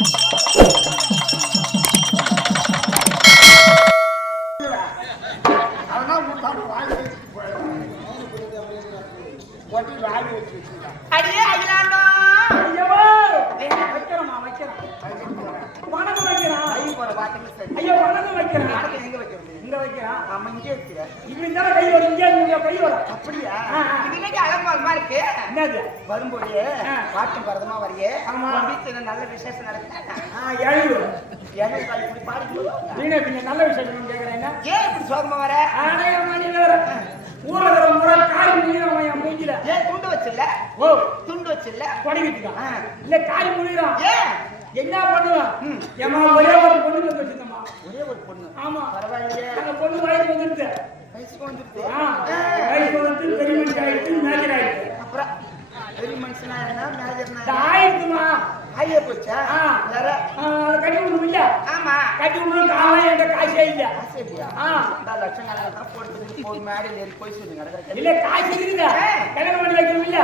அடியே அகிலாண்டோ வைக்கிறோமா வைக்கிறோம் வணக்கம் வைக்கிறான் கை போற பாட்டுங்க சரி. ஐயோ வணக்கம் வைக்கிறான் நாளைக்கு எங்க வைக்கிறது? இங்க வைக்கிறான் ஆமா இங்கே வைக்கிற. இப்படி தானே கை வரும் இங்கே கை வரும் அப்படியா? இது இன்னைக்கு அலங்கோலமா இருக்கு. என்னது வரும்போதே பாட்டும் பரதமா வரையே ஆமா. வீட்டுல நல்ல விசேஷம் நடக்குதா? எழுது எனக்கு கால் இப்படி பாடி வீணை பின்ன நல்ல விஷயம் கேட்கிறேன். ஏன் இப்படி சோகமா வர? மணி வேற ஊர்ல இருக்கிற முறை காரி முடியும் என் மூஞ்சில. ஏன் துண்டு வச்சில்ல? ஓ துண்டு வச்சில்ல? தொடங்கிட்டுதான் இல்ல காரி முடியும். ஏன் என்ன பண்ணுவேன்? ஏமா ஒரே ஒரு பொண்ணு வச்சிருந்தம்மா. ஒரே ஒரு பொண்ணு. ஆமா பரவாயில்லையே. அந்த பொண்ணு வயசு வந்துருச்சு. வயசுக்கு வந்துருச்சு. வயசு வந்து பெரிய மனுஷன் ஆயிடுச்சு, மேஜர் ஆயிடுச்சு. அப்புறம் பெரிய மனுஷனா என்ன மேஜர்னா ஆயிடுச்சுமா. ஆயே போச்சா? வேற கட்டி விடணும் இல்ல? ஆமா கட்டி விடணும். காலம் என்கிட்ட காசே இல்ல. சரியா? லட்சம் கணக்கா போட்டு போய் மேடையில் ஏறி போய் சொல்லுங்க. இல்ல காசு இருக்குங்க. கல்யாணம் பண்ணி வைக்கணும் இல்ல?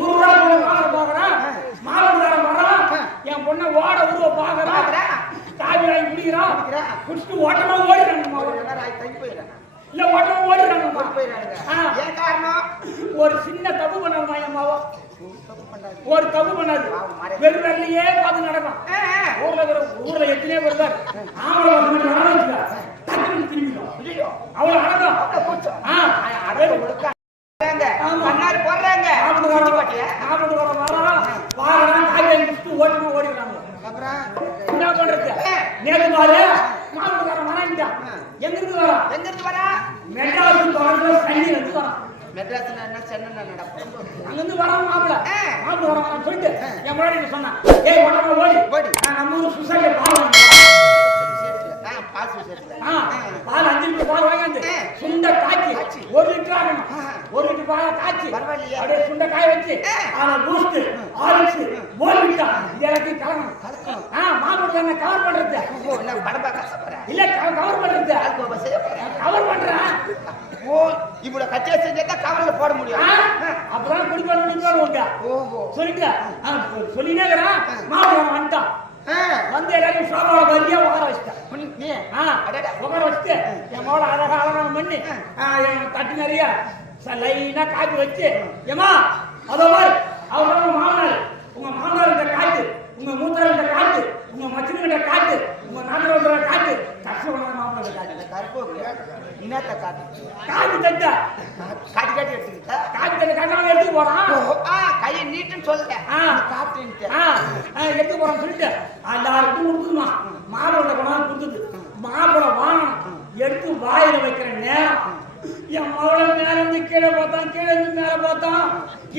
ஊருவா போன மாலை பாக்குறான், மாவட்டாரம் வரான், என் பொண்ணை ஓட உருவ பாக்குறான், காவி வாங்கி குடிக்கிறான், குடிச்சிட்டு ஓட்டமா ஓடிறாங்கம்மா. தங்கி போயிடுறேன் இல்ல ஓட்டமா ஓடிறாங்கம்மா. ஏன் காரணம்? ஒரு சின்ன தப்பு பண்ணாதுமா என் மாவோ. ஒரு தப்பு பண்ணாது. வெறும் வெள்ளையே பார்த்து நடக்கும். ஊர்ல எத்தனையோ பேர் தான் ஆம்பளை திரும்பிடும். அவ்வளவு அடக்கம். கண்ணாடி போடுறாங்க. ஓட்டமா ஓடிக்கிறாங்க. என்ன பண்றது? நேற்று பாரு மாவட்டக்காரன் வரான்ட்டான். எங்கிருந்து வரா? எங்கிருந்து வரா? மெட்ராஸ் தண்ணி வந்து வரான். மெட்ராஸ்ல என்ன சென்னை நடக்கும்? அங்கிருந்து வரான் மாப்பிள்ள. மாப்பிள்ள வரான் சொல்லிட்டு என் முன்னாடி சொன்னான், ஏய் ஓட்டமா ஓடி ஓடி நம்ம ஊர் சுசைட்ல பால் 5 லிட்டர் பால் வாங்கி சுண்ட காய்ச்சி 1 லிட்டர் ஆகணும். 1 லிட்டர் பால் காய்ச்சி அப்படியே சுண்ட காய வச்சு அதை பூஸ்ட் ஆரஞ்சு போல்விட்டா இது எல்லாத்தையும் கலக்கணும். மாப்பிள்ள என்ன கவர் பண்றது? இல்ல கவர் பண்றது. கவர் பண்றேன். ஓ இவ்வளவு கட்டியா செஞ்சா கவர்ல போட முடியும். அப்புறம் குடிப்பாங்க. ஓஹோ சொல்லிட்டு சொல்லினே இருக்கிறான். மாப்பிள்ள வந்துட்டான். வந்து எல்லாரையும் சோபாவோட பரியா உட்கார வச்சுட்டேன். உட்கார வச்சுட்டு என் மோட அழகான பண்ணி தட்டு நிறைய லைனா காப்பி வச்சு, ஏமா அதோ அவர் மாமனார், உங்க மாமனார் கிட்ட காட்டு, உங்க மூத்தார் கிட்ட காட்டு, உங்க மச்சின கிட்ட காட்டு, உங்க நாட்டோட காட்டு, கஷ்டப்பட மாமனார் காட்டு. இன்னத்த காட்டு காப்பி தட்ட காட்டி காட்டி எடுத்துக்கிட்ட. காப்பி தட்ட காட்டாம எடுத்து போறான். கையை நீட்டுன்னு சொல்லிட்டேன். காட்டுன்ட்டு எடுத்து போறான்னு சொல்லிட்டு எல்லாருக்கும் கொடுத்துதுமா. மாப்பிள்ளை கொண்டாந்து கொடுத்துது. மாப்பிள்ளை வாங்கணும். எடுத்து வாயில வைக்கிற நேரம் என் மவளை மேல இருந்து கீழே பார்த்தான், கீழே இருந்து மேல பார்த்தான்.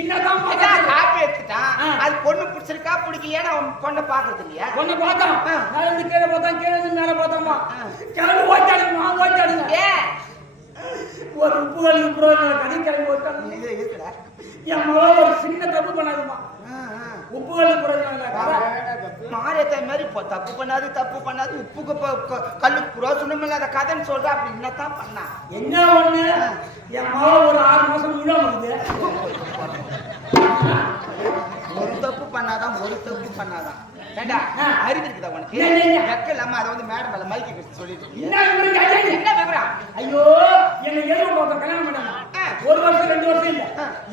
என்னதான் பார்த்தா காப்பி எடுத்துட்டான். அது பொண்ணு பிடிச்சிருக்கா பிடிக்கலையா? அவன் பொண்ணை பாக்குறது இல்லையா? பொண்ணை பார்த்தான், மேல இருந்து கீழே பார்த்தான், கீழே இருந்து மேல பார்த்தாமா. கிளம்பி ஓட்டாடுமா ஓட்டாடுங்க. ஏன் ஒரு உப்புகள் கதை கிளம்பி ஓட்டாடு இருக்குடா. என் மவளை ஒரு சின்ன தப்பு பண்ணாதுமா. உப்புகள் மாரியத்தை மாதிரி தப்பு பண்ணாது உப்புக்கு கல்லுக்கு புரோசனம் இல்லாத கதைன்னு சொல்ற. அப்படி என்னத்தான் பண்ணா? என்ன ஒண்ணு என் மவளை ஒரு 6 மாசம் முன்னாடி ஒரு தப்பு பண்ணாதான் ஏண்டா அறிவு இருக்குதா உனக்கு? வெக்க இல்லாம அதை வந்து மேடம் மேல மைக்கு சொல்லிட்டு என்ன விவரம்? ஐயோ என்ன ஏழு மாதம் கல்யாணம் பண்ணாங்க. 1 வருஷம் 2 வருஷம் இல்ல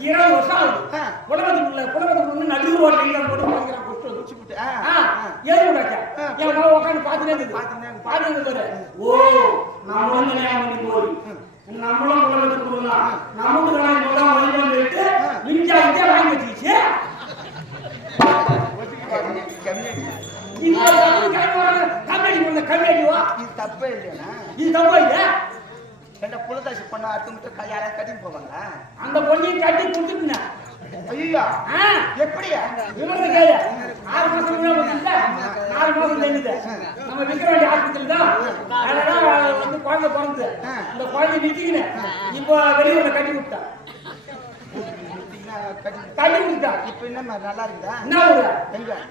20 வருஷம் ஆகுது. குடும்பத்துக்குள்ள நடுவு ரோட்ல போட்டு போகிறான். குடிச்சு விட்டு ஏழு விடாச்சா என் மகன் உட்காந்து பாத்துனே ஓ நம்மளும் கல்யாணம் பண்ணி போய் நம்மளும் குடும்பத்துக்கு கொடுக்கலாம். நமக்கு கல்யாணம் பண்ணி போயிட்டு மிஞ்சாயிட்டே வாங்கி வச்சுக்கிச்சு. தப்பே இல்லையா? இது தப்பா இல்லையா? என்ன புலதாசி பண்ண அடுத்த யாராவது கட்டி போவாங்க. அந்த பொண்ணையும் கட்டி கொடுத்துட்டு ஐயா எப்படியா விவரத்தை கேளு. 6 மாசம் முன்னாடி 4 மாசம் தெரியுது. நம்ம விக்ரவாண்டி ஆஸ்பத்திரி தான் அதெல்லாம் வந்து குழந்தை பிறந்து இந்த குழந்தை நிறுத்திக்கினேன். இப்போ வெளியூர்ல கட்டி விட்டா. இப்ப என்ன நல்லா இருக்குதா? என்ன ஊரு?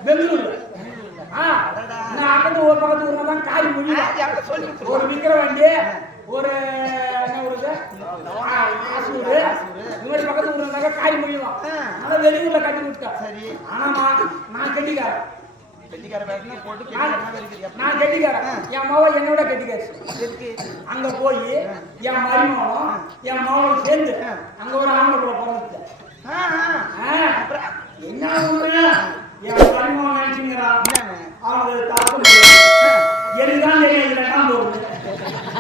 பெங்களூரு. நான் அக்கத்து ஒரு பக்கத்து ஊர்ல தான் காரி மொழி ஒரு விக்ரவாண்டி ஒரு என்ன ஊருக்கு ஆசூரு இன்னொரு பக்கத்து ஊர்ல இருந்தாங்க காரி மொழிவான். ஆனா வெளியூர்ல கட்டி விட்டா. சரி ஆனாமா நான் கட்டிக்காரன். கெட்டிக்கார வேலை போட்டு கெட்டிக்காரனா இருக்குது. நான் கெட்டிக்காரன். என் மாவ என்னோட கெட்டிக்காரு. எதுக்கு? அங்க போய் என் மருமகனும் என் மாவனும் சேர்ந்து அங்க ஒரு ஆம்பளை கூட பிறந்துச்சு. அப்புறம் என்ன ஊரு என் மருமகன் நினைச்சுங்கிறான். அவங்க தாக்கம் எனக்குதான் தெரியும் இதுல தான் போகுது.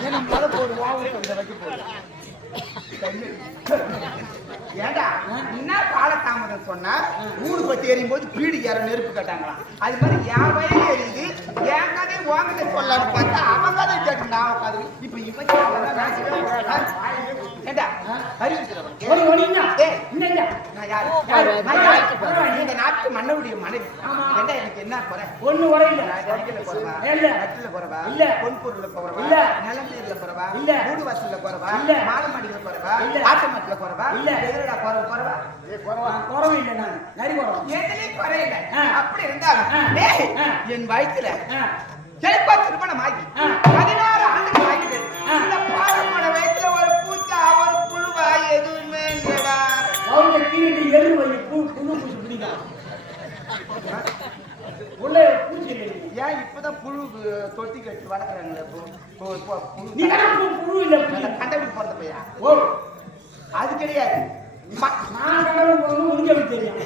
ஏன்னா மழை போடு வாங்க இந்த வைக்க போகுது. ஏண்டா என்ன காலதாமதம் சொன்னா ஊடு பத்தி எரியும் போது பீடி யார நெருப்பு கட்டாங்களாம். அது மாதிரி என் வயலே எரியுது. என் கதை வாங்கதை சொல்லலான்னு பார்த்தா அவன் கதை கேட்டு நான் உட்காது. இப்ப இவன் ஏண்டா இந்த நாட்டு மன்னருடைய மனைவி ஏண்டா எனக்கு என்ன குறை? ஒண்ணு உரையில குறைவா நட்டுல குறைவா இல்ல பொன்பொருள்ல குறைவா இல்ல நிலநீர்ல குறைவா இல்ல வீடு வாசல்ல குறைவா இல்ல மாடமாடியில குறைவா இல்ல ஆட்டு மாட்டுல குறைவா இல்ல எதிரடா குறைவா குறவு இல்லை. நான் நரி குறவு எதுலயும் குறையில. அப்படி இருந்தாலும் என் வயிற்றுல செழிப்பா திருமணம் ஆகி 16 ஆண்டுகள் ஆகிட்டு இந்த பாலமான வயிற்றுல ஒரு பூச்சா ஒரு புழுவா எதுவுமே இல்லடா. அவங்க கீழே எரு வை புழு பூச்சி பிடிக்கும். உள்ள பூச்சி இல்லை. ஏன் இப்பதான் புழு தொட்டி கட்டி வளர்க்குறாங்களே? நீ புழு இல்லை கண்டபடி போறத பையா. ஓ அது கிடையாது. நான் கடவுள் போகணும் உனக்கு தெரியும்.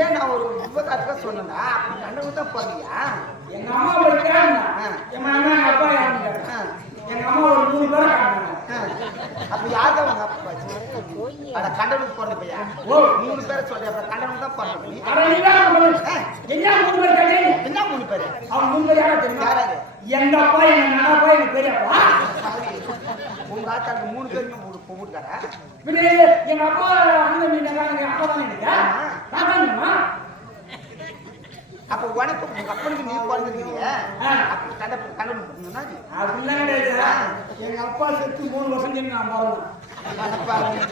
ஏன் நான் ஒரு விவகாரத்தை சொன்னா கண்டபடி தான் போறியா? எங்க அம்மா ஒரு கேட்டாங்க. எங்க அம்மா எங்க அப்பா கேட்டாங்க. எங்க அம்மா ஒரு 3 பேரை காட்டினாங்க. அப்ப யாரு அவங்க அப்பா? அட கண்டபடி போறது பையா. ஓ 3 பேரை சொல்லி அப்புறம் கண்டபடி தான் போறது. அட நீ தான் என்ன 3 பேர் கேட்டீங்க? என்ன 3 பேர்? அவங்க 3 பேர் யாரா தெரியுமா? யாராரு? எங்க அப்பா எங்க நானாப்பா எங்க பெரியப்பா. உங்க ஆத்தாக்கு 3 பேருமே போட்டுக்காரா? பின்ன எங்க அப்பா அண்ணன் எங்க அப்பா தானே எனக்கு. நான் தானேம்மா. அப்ப உனக்கு உங்க அப்பனுக்கு நீ பிறந்திருக்கீங்க. அப்ப கண்டபடி போட்டீங்கன்னா அப்படிலாம் கிடையாது. எங்க அப்பா செத்து 3 வருஷம் சென்று நான் பிறந்தேன்.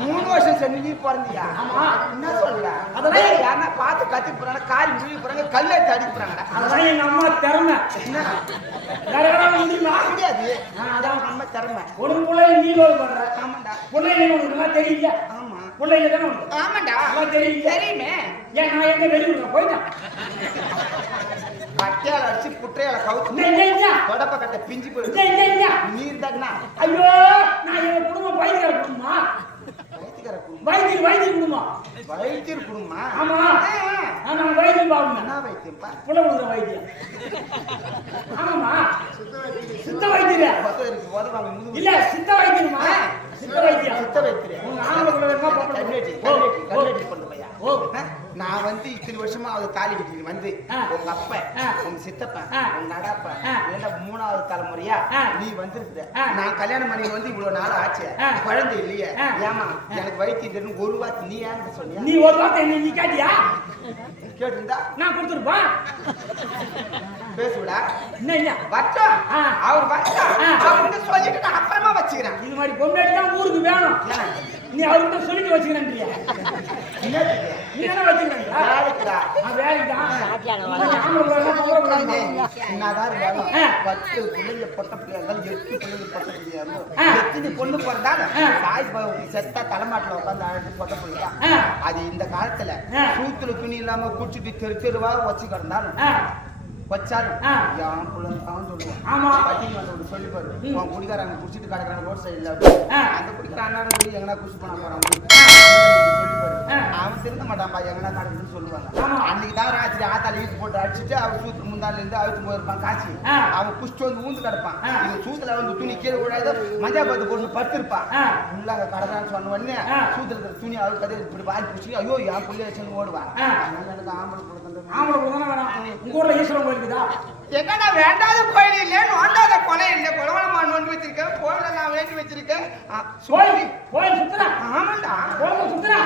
3 வருஷம் சென்று நீ பிறந்தியா? ஆமா. என்ன சொல்ற? அதெல்லாம் யாரா பார்த்து கத்தி போறாங்க, காரி முழுகி போறாங்க, கல்ல எடுத்து அடிக்க போறாங்கடா. அதெல்லாம் எங்க அம்மா திறமை. என்ன வேற யாராவது முடியுமா? முடியாது. அதான் நம்ம திறமை. ஒரு பிள்ளைங்க நீ லோல் பண்ற. ஆமாண்டா. பிள்ளைங்க உனக்கு தெரியல. ஆமா பிள்ளைங்க தானே உனக்கு. ஆமாண்டா. தெரியும் தெரியுமே. ஏன் நான் எங்க வெளியூர்ல போயிட்டேன். கட்டையால அடிச்சு குட்டையால கவுத்து தொடப்ப கட்ட பிஞ்சு போயிடுது. நீர் தாங்கண்ணா. ஐயோ நான் எங்க குடும்பம் வைத்தியர் குடும்பமா? வைத்தியர் குடும்பம். வைத்தியர் குடும்பமா? ஆமா. நான் வைத்தியம் பாருங்க. என்ன வைத்தியம்ப்பா? புள்ள கொடுக்குற வைத்தியம். ஆமாமா. சித்த வைத்தியர். இல்ல சித்த வைத்தியமா? சித்த வைத்தியம். சித்த வைத்தியம். உங்க ஆம்பளை இருக்கா பாப்பா? கல்வெட்டி பண்ணு பையா. ஓ நான் வந்து இத்தனை வருஷமா அது தாலி கட்டிட்டு வந்து உங்க அப்பா உங்க சித்தப்பா உங்க நடப்பா ஏன்னா 3வது தலைமுறையா நீ வந்திருக்குற. நான் கல்யாணம் பண்ணி வந்து இவ்வளவு நாள் ஆச்சு, குழந்தை இல்லையே. ஏமா எனக்கு வைத்தியம் ஒரு வார்த்தை நீ ஏன் சொன்னியா? நீ ஒரு வார்த்தை நீ கேட்டியா? கேட்டிருந்தா நான் கொடுத்துருப்பேன். பேசுடா. என்ன வட்டம் அவர் வட்டம் அவர்கிட்ட சொல்லிட்டு நான் அப்புறமா வச்சுக்கிறேன். இது மாதிரி பொம்மைக்கு தான் ஊருக்கு வேணும். நீ அவர்கிட்ட சொல்லிட்டு வச்சுக்கிறேன்றியா? நீ என்ன வச்சுக்கிறேன்டா? வேலைக்குடா. வேலைக்கு தான். என்னதான் இருந்தாலும் 10 பிள்ளைங்க பொட்ட பிள்ளையா இருந்தாலும் 8 பிள்ளைங்க பொட்ட பிள்ளையா இருந்தாலும் எத்தனை பொண்ணு பிறந்தாலும் தாய் செத்தா தலைமாட்டில் உட்காந்து அழைத்து பொட்ட பிள்ளையா. அது இந்த காலத்துல சூத்துல துணி இல்லாம குடிச்சிட்டு தெரு தெருவாக வச்சு கிடந்தாலும் வச்சாலும் என் பிள்ளைங்க சொல்லுவான். ஆமா பட்டிங்க வந்து சொல்லி பாரு. உன் குடிக்காரங்க குடிச்சிட்டு கிடக்குறாங்க ரோட் சைட்ல. அந்த குடிக்கிற அண்ணாட போய் எங்கன்னா குடிச்சு போனா போறான் சொல்லி பாரு. அவன் திருந்த மாட்டான்பா எங்கன்னா நடக்குதுன்னு சொல்லுவாங்க. அன்னைக்கு தான் ராத்திரி ஆத்தால ஈட்டு போட்டு அடிச்சுட்டு அவன் சூத்து முந்தால இருந்து அழுத்து போயிருப்பான் காய்ச்சி. அவன் குடிச்சிட்டு வந்து ஊந்து கிடப்பான். இந்த சூத்துல வந்து துணி கீழே விடாது மஞ்சா பத்து போட்டு படுத்திருப்பான். உள்ளாங்க கடதான்னு சொன்ன உடனே சூத்துல இருக்கிற துணி அவள் கதை இப்படி வாங்கி குடிச்சு ஐயோ என் பிள்ளைய வச்சு ஓடுவான். எனக்கு ஆம்பளை ஆம்பளை வேணாம். உங்க ஊர்ல ஈஸ்வரன் கோயிலுக்குதா? எங்கடா வேண்டாத கோயில் இல்ல, நோண்டாத கொலை இல்ல, கொலவளமா நோண்டி வச்சிருக்கேன். கோயில நான் வேண்டி வச்சிருக்கேன். கோயில் சுத்துறா? ஆமாண்டா. கோயில சுத்துறா?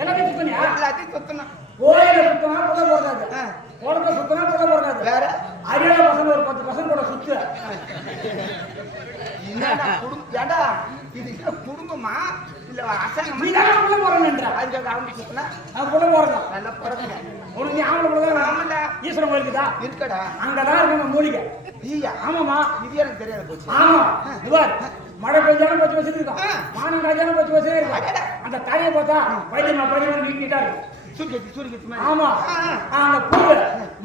எல்லாத்தையும் சுத்தனியா? எல்லாத்தையும் சுத்தணும். கோயில சுத்தனா புள்ள போறாது. கோயில சுத்தனா புள்ள போறாது. வேற அரியால பசங்க ஒரு 10 பசங்க கூட சுத்து. என்னடா குடும்பம்? ஏண்டா இது குடும்பமா இல்ல அசங்கமா? நீ தான் புள்ள போறேன்றா. அதுக்கு அவங்க சுத்தனா நான் புள்ள போறேன். நல்லா பிறகுங்க. உனக்கு நீ ஆம்பளை புள்ள தான். ஆமாண்டா. ஈஸ்வரன் கோயிலுக்குதா? இருக்கடா. அங்கதான் இருக்கு மூலிகை. ஐயா ஆமாமா. இது எனக்கு தெரியாது போச்சு. ஆமா இவர் மழை பெஞ்சாலும் 10 வருஷம் இருக்கும். மானம் காய்ச்சாலும் 10 வருஷம் இருக்கும். அந்த தாயை பார்த்தா பைத்தியமா நீட்டா இருக்கும். சுருக்கி ஆமா அந்த பூவு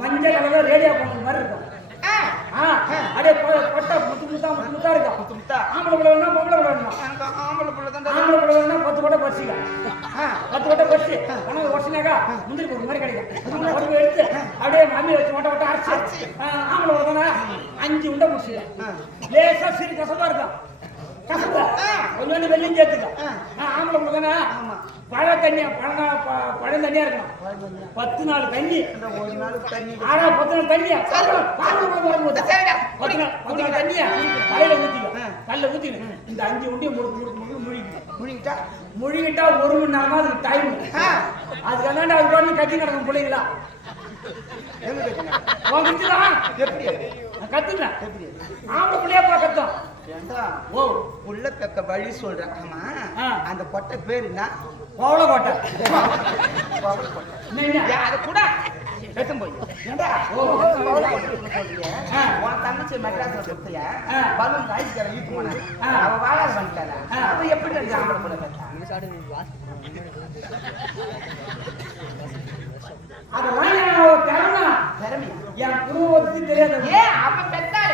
மஞ்சள் கலர்ல ரேடியோ போன மாதிரி இருக்கும் அடே பொட்டை முத்தா இருக்கும் ஆம்பளை பிள்ளை வேணா பொம்பளை பிள்ளை வேணுமா ஆம்பளை பிள்ளை தான் 10 கொட்டை பறிச்சிக்க 10 கொட்டை பறிச்சு உனக்கு ஒட்டினாக்கா முந்திரி ஒரு மாதிரி கிடைக்கும் ஒரு எடுத்து அப்படியே மம்மி வச்சு ஒட்ட அரைச்சி ஆம்பளை பிள்ளை 5 உண்டை முடிச்சுக்க லேசா சிறு கசப்பா இருக்கும் கசப்பா கொஞ்சோண்டு வெள்ளையும் சேர்த்துக்க ஆம்பளை பிள்ளை பழ தண்ணியா பழம் தண்ணியா இருக்கணும் 10 நாள் தண்ணி 10 நாள் தண்ணியா 10 நாள் தண்ணியா தலையில ஊத்திக்க கல்ல ஊத்திக்க இந்த 5 உண்டிய முழுகிட்டா 1 மணி நேரமா அதுக்கு டைம் அதுக்கு அது பண்ணி கட்டி நடக்கும் பிள்ளைங்களா கத்துங்க ஆம்பளை பிள்ளையா கத்தும் ஓ உள்ள தக்க வழி சொல்றேன் ஆமா அந்த கொட்டை பேரு என்ன கோவள கொட்டை அது கூட வெட்டும் போய் ஏண்டா உன் தங்கச்சி மெட்ராஸ்ல கொடுத்திய பலூன் காய்ச்சிக்கிற வீட்டு போனா அவ வாழ பண்ணிட்டாளா அவ எப்படி இருக்கு ஆம்பளை கூட அதெல்லாம் என் குருவத்துக்கு தெரியாது ஏன் அவன் பெத்தால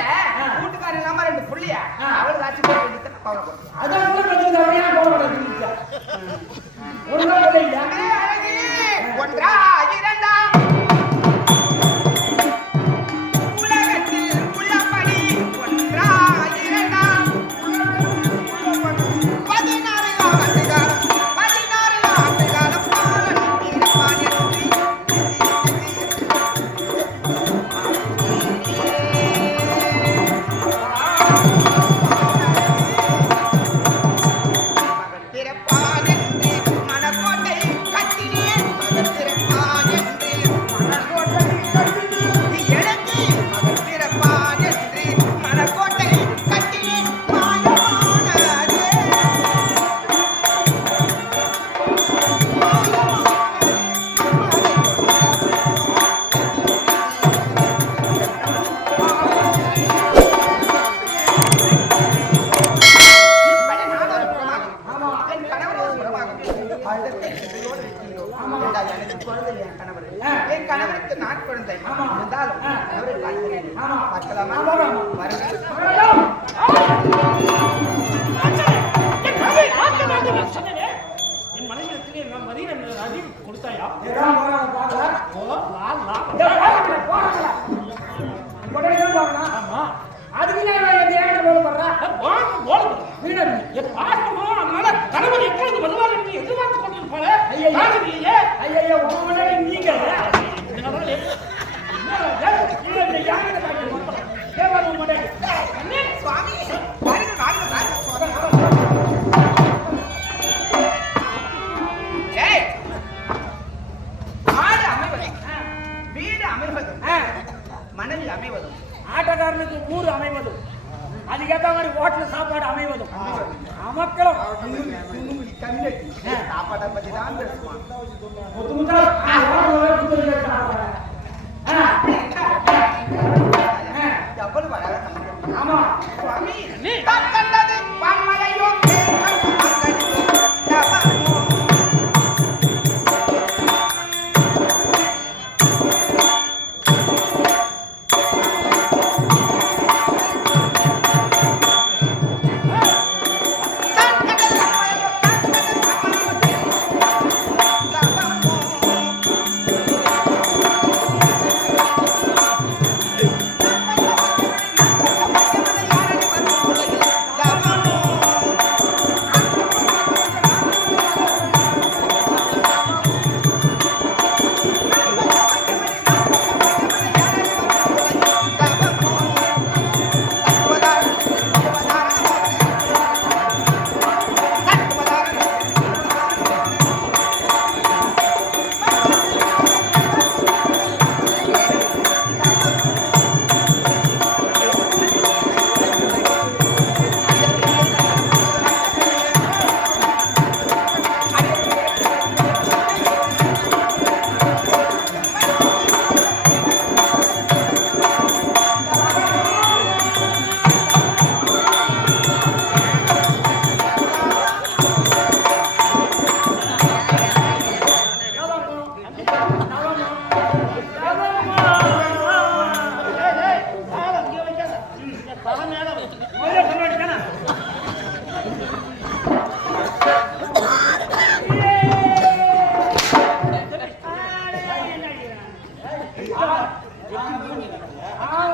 கூட்டுக்காரன் இல்லாம 2 புள்ளியா அவளுக்கு ஆட்சி போட வேண்டியது கவலைப்படும் அதான் ஒரு நாள் இல்லையா ஒன்றா இரண்டாம் உலகத்தில் உள்ளபடி ஒன்றா இரண்டாம் 16 ஆண்டு காலம் பாலன் இருப்பான் என் கணவருக்கு நான் குழந்தை இருந்தாலும் அவரை பார்க்கலாமா என் மனைவிடத்திலே நான் மதியம் அறிவு கொடுத்தாயா அதுக்கு கணவன் எப்பொழுது வருவார் என்று எதிர்பார்த்து கொண்டிருப்பாரு நீங்க சுவாமி நாடு அமைவதும் வீடு அமைவதும் மனைவி அமைவதும் ஆட்டக்காரனுக்கு ஊர் அமைவதும் அதுக்கேற்ற மாதிரி ஹோட்டல் சாப்பாடு அமைவதும் அமக்களும் சாப்பாட்டை பத்தி தான் பேசுவான் எவ்வளவு ஆமா சுவாமி கண்டது பன்மலையோ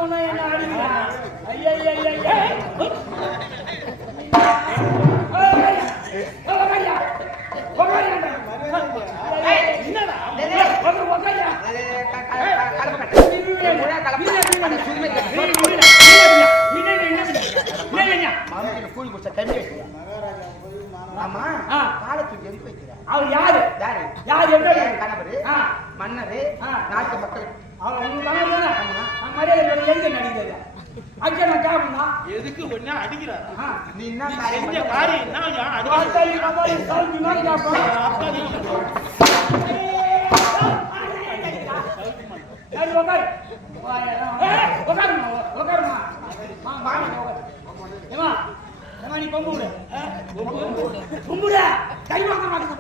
உன்னை என்ன அடிக்கிறா? ஐயா அவர் யாரு யாரு எப்படி கணவர் மன்னர் நாட்டு மக்கள் அவர் உங்க கணவர் தானே மரியாதை எழுத நடிக்கிறது அங்கே நான் கேட்பா எதுக்கு ஒண்ணா அடிக்கிறார் நீ என்ன செஞ்ச காரியம் என்ன நீ கும்பிடு கும்பிடு கை வாங்க மாட்டேங்க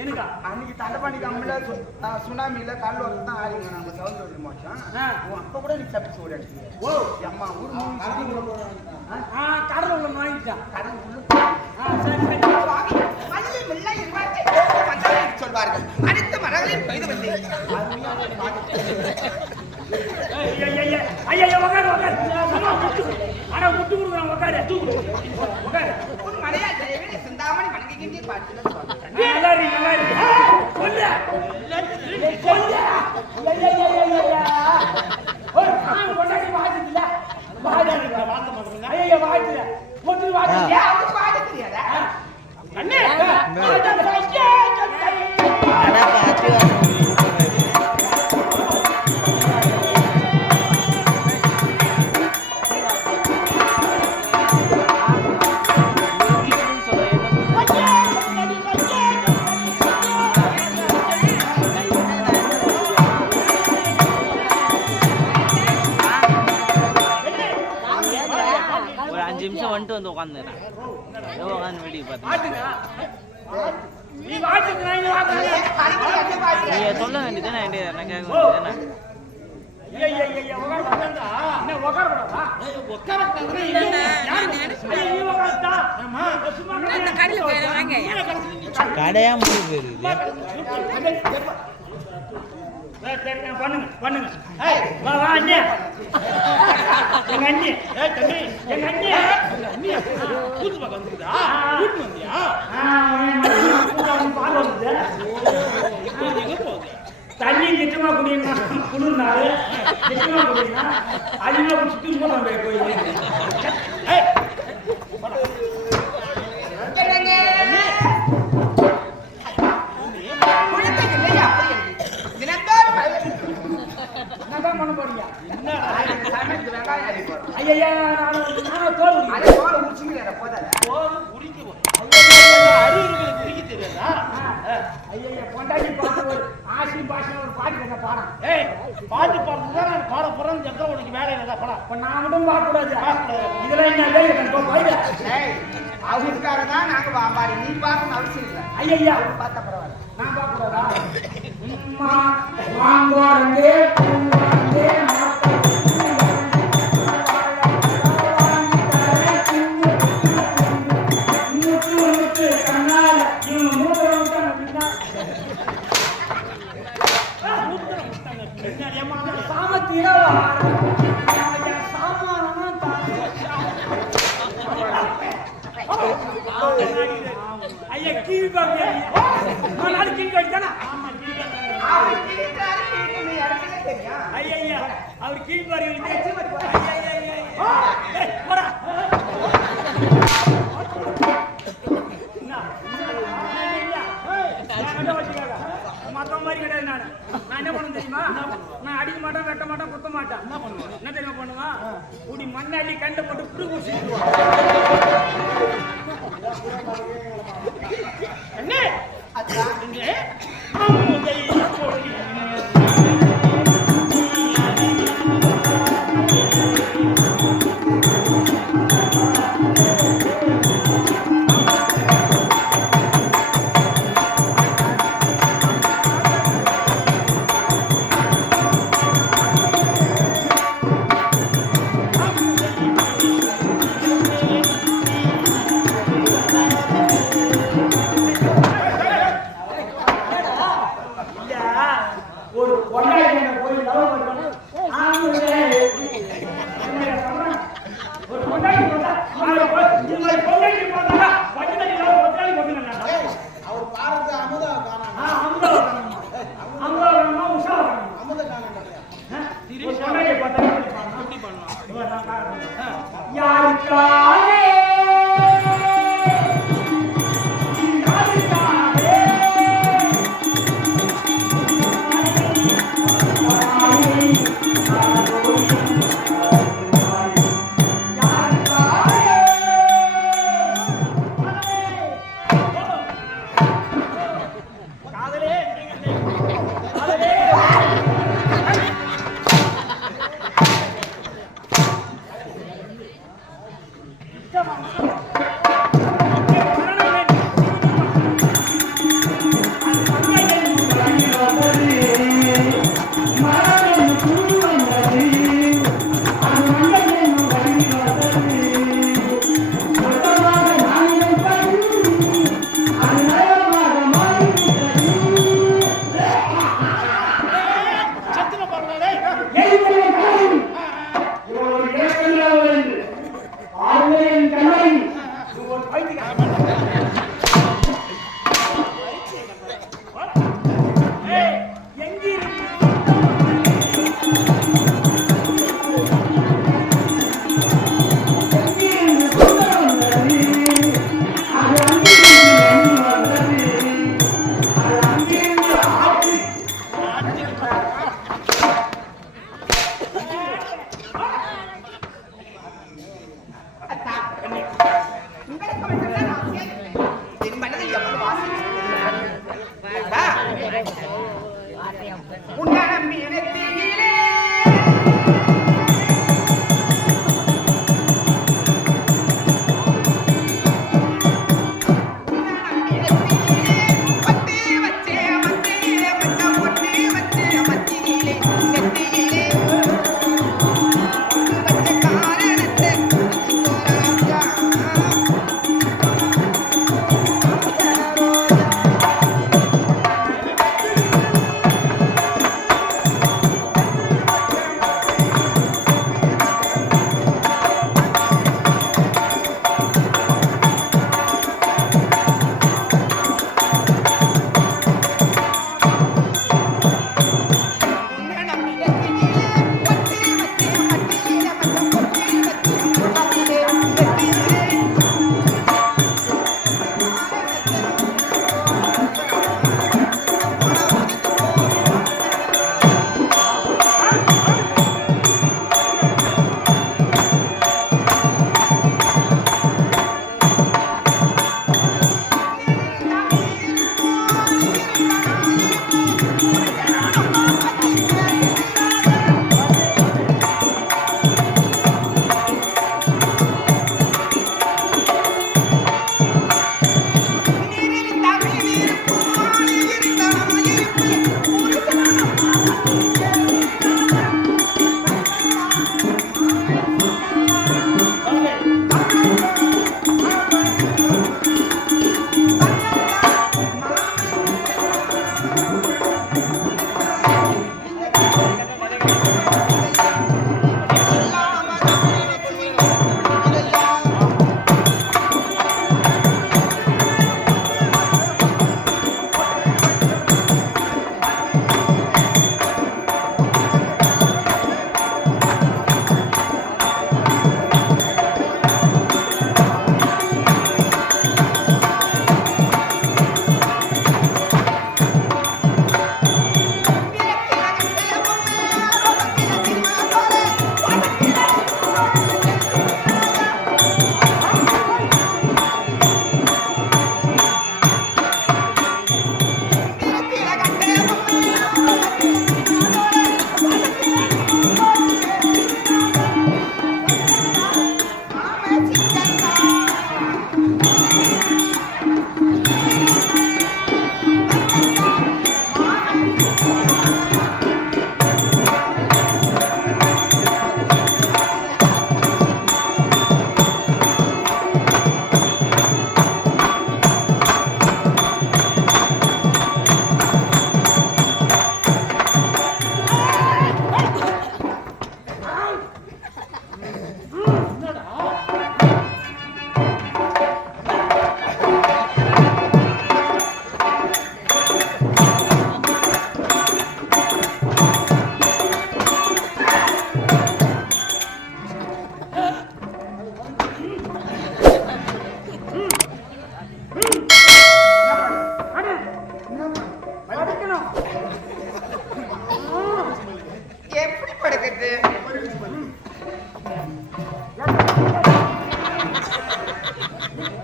எனக்கா அன்னைக்கு தண்டபாணி கம்மில சுனாமியில கல் வந்து தான் ஆடிங்க நம்ம சவுண்ட் மோச்சம் அப்ப கூட நீ தப்பிச்சு ஓடி அடிச்சு ஓ அம்மா ஊர் கடல் உள்ள வாங்கிட்டான் கடல் உள்ள சரி சொல்வார்கள் அனைத்து மரங்களையும் பெய்து வந்தேன் ஐயா உட்காரு உட்காரு ஆனா முட்டு கொடுக்குறான் உட்காரு உட்காரு ஒரு மலையாள சிந்தாமணி வணங்கிக்கிட்டே பாட்டு நல்லா இருக்கு நல்லா இருக்கு கொல்ல கொல்ல ஒரு நான் கொண்டாடி வாடுதுல வாடுதுல வாங்க மாட்டீங்க ஐயா வாடுதுல முட்டு வாடுது அது பாட தெரியாதா அண்ணே அட பாத்து ஒரு 5 நிமிஷம் வந்துட்டு வந்து உட்காந்துறேன் உட்காந்து வீடியோ பார்த்தேன் நீ வாடுது நான் வாடுறேன் நீங்க சொல்ல வேண்டியதானே நான் கேட்க வேண்டியதானே ஐயா உட்காருடா என்ன உட்காருடா உட்காரக்கூடாது இல்ல ஐயா நீ உட்காருடா ஆமா சும்மா அந்த கடையில போய் வாங்க கடையா முடிவு போயிருது பண்ணுங்க வா வா அண்ணே எங்க அண்ணே தம்பி எங்க அண்ணே கூத்து பக்கம் வந்துதா கூத்து வந்தியா பால் வந்து எங்க போகுது தண்ணி திட்டமா குளிர்னாரு திட்டமா குளிர்னா அதிகமா குடிச்சிட்டு மூலம் போய் பண்ண போறீங்க ஐயா நான் தோல் ஐயா கொண்டாடி பாட்டு ஒரு ஆசி பாஷை ஒரு பாட்டு கேட்ட பாடம் பாட்டு பாடுறதுதான் நான் பாட போறேன்னு சொல்ல உனக்கு வேலை இல்லை படம் இப்ப நான் மட்டும் பார்க்கக்கூடாது இதெல்லாம் என்ன வேலை போயிடு அவங்களுக்காக தான் நாங்க பாம்பாடி நீ பார்க்கணும் அவசியம் இல்லை ஐயா பார்த்தா பரவாயில்ல நான் பார்க்கக்கூடாதா வாங்கோரங்கே பூங்காங்கே ஐயா கீழ் பாரு கீழ் பாடித்தானா ஐயா அவர் கீழ் பாரு மத்த மாதிரி கிடையாது நான் என்ன பண்ண தெரியுமா நான் அடிக்க மாட்டேன் வெட்ட மாட்டேன் குத்த மாட்டேன் என்ன பண்ணுவேன் என்ன தெரியுமா பண்ணுவான் இப்படி மண்ணாடி கண்டு போட்டு புடு குடிச்சிடுவான் அண்ணே உங்களை பொண்ணுக்கு பார்த்தா வச்சிட்டு ஒத்தாளி போட்டுனா அவர் பாரத அமுதா காணா அமுதா அமுதா உஷா அமுதா காணா பொண்ணுக்கு பார்த்தா எப்படி பண்ணலாம் யாருக்காக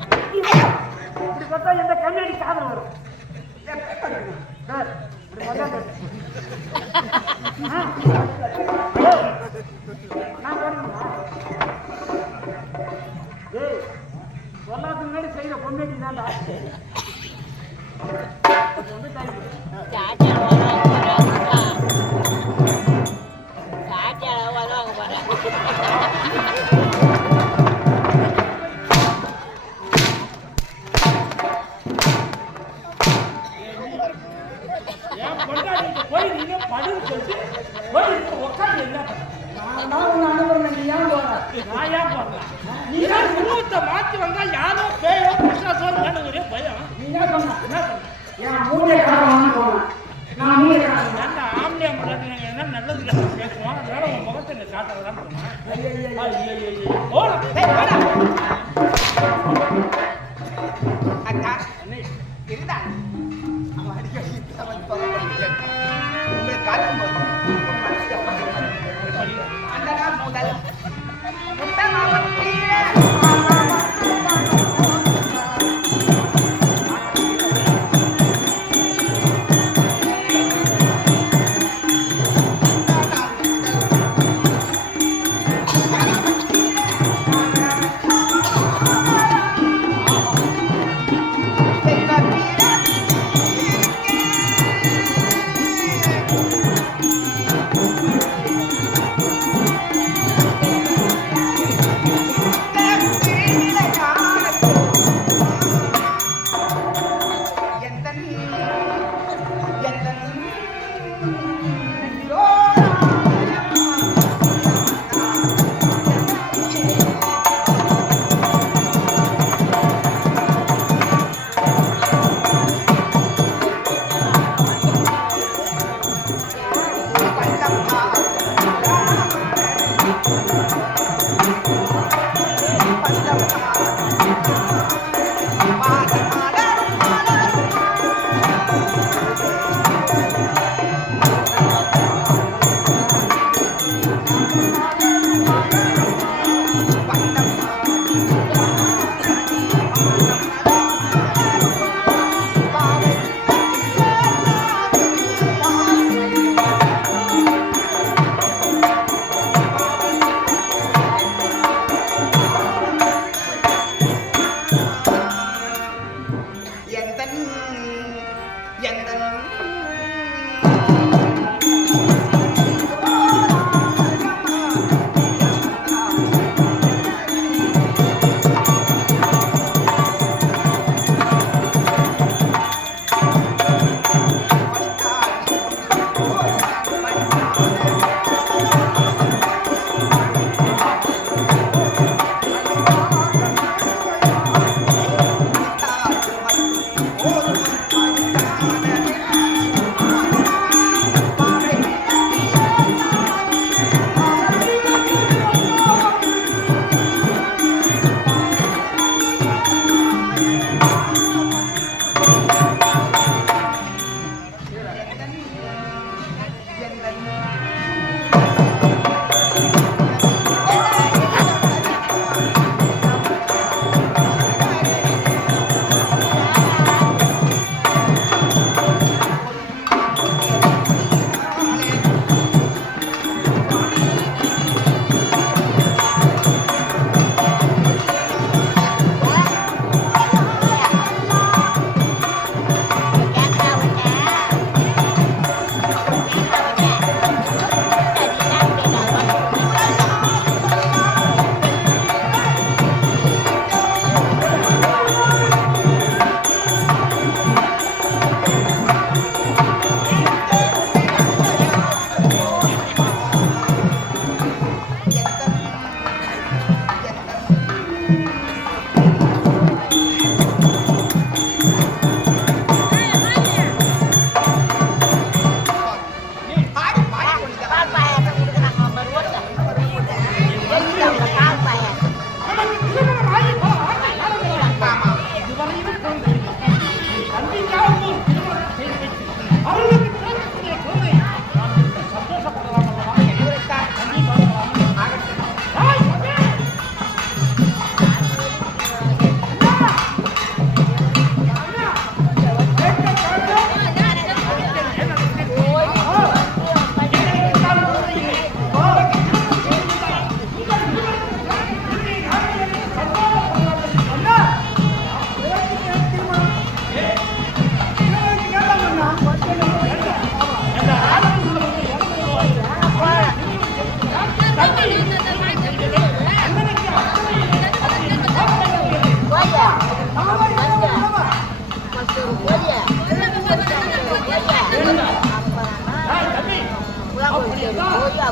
இப்படி பார்த்தா எந்த கம்யூனிட்டி காதல் வரும் சார் இப்படி பார்த்தா நான் போடணுமா ஏய் சொல்லாதுக்கு முன்னாடி செய்யற பொண்ணேட்டி தான்டா மாத்தி வந்தா யாரோ பேயோ பிசாசோ வேணுங்கிற பயம் நீ என்ன சொன்ன என் மூளை காரணம் ஆம்பளை என்ன நல்லது பேசுவோம் அதனால உன் முகத்தை காட்டுறதான் இருந்தா அவன் அடிக்கடி உங்களை காட்டும்போது அந்த முதல்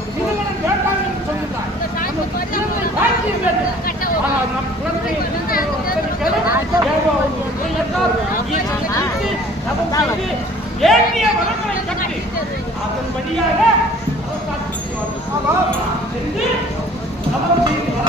திருமணம் வேண்டாம் என்று சொல்கிறார். பாக்கியம் வேண்டும். ஆனால் நம் குலத்தை வேண்டிய வளங்களை கட்டி அதன்படியாக சென்று சமரம் செய்து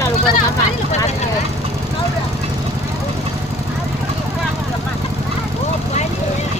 வளர்ப்பது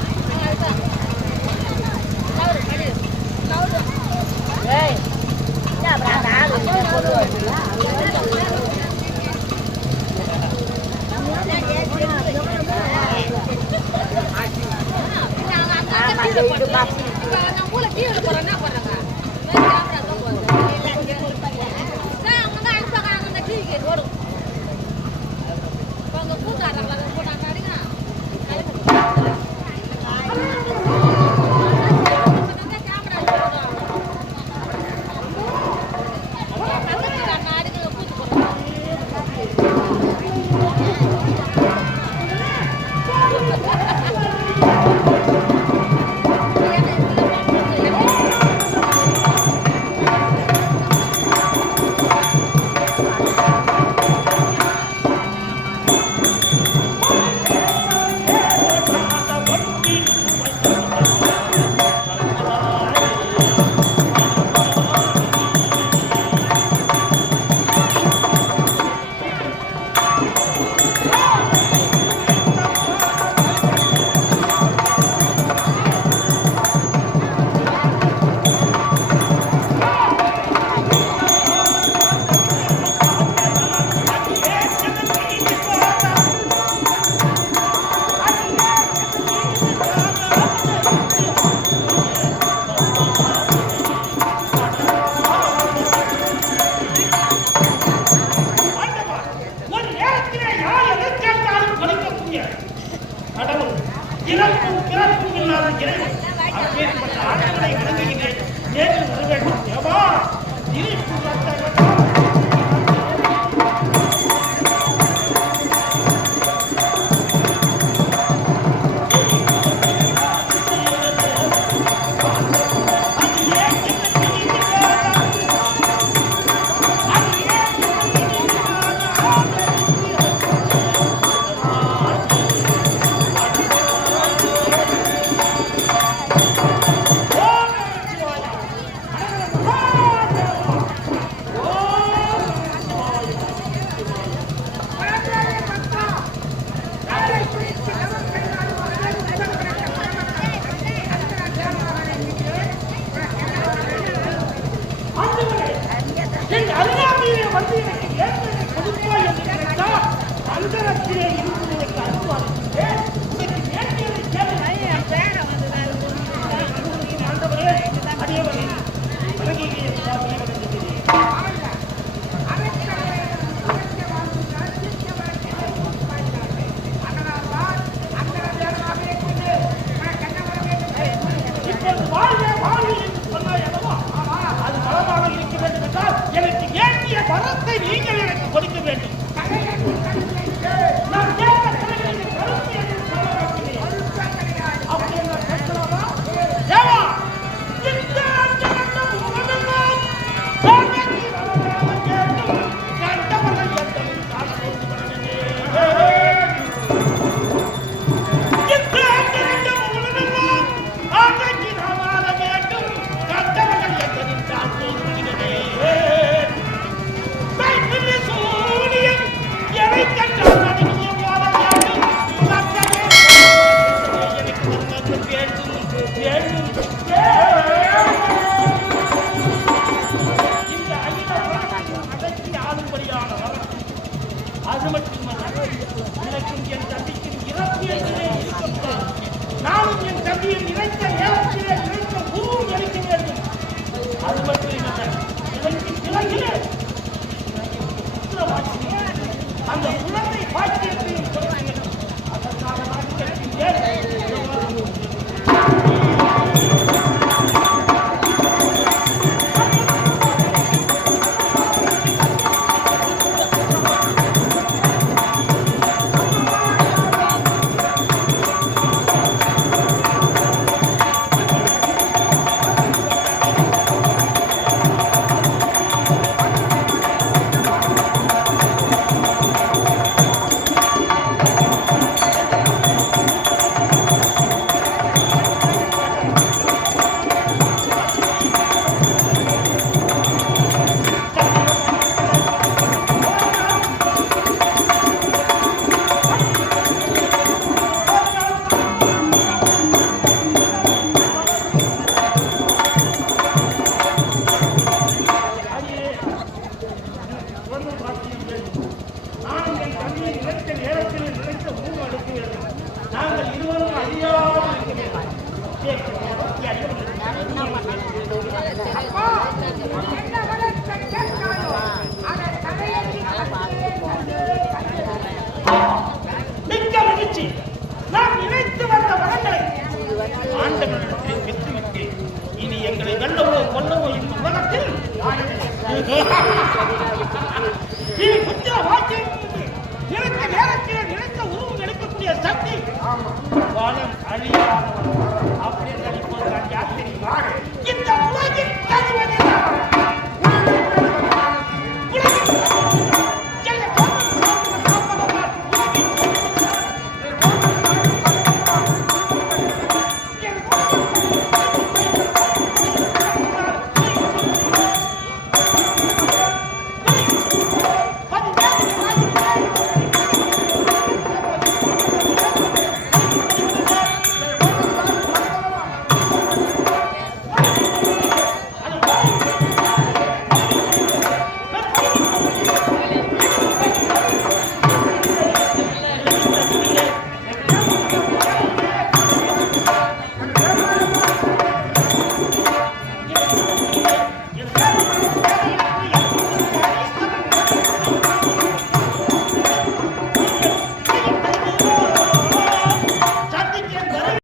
உறவு இந்த உலகத்தில் இது புத்திர வாக்கியம் நினைத்த நேரத்தில் நினைத்த உருவம் எடுக்கக்கூடிய சக்தி வானம் அழியாதவன் அப்படின்னு நினைப்பது நான் யார் தெரியுமா இந்த உலகில்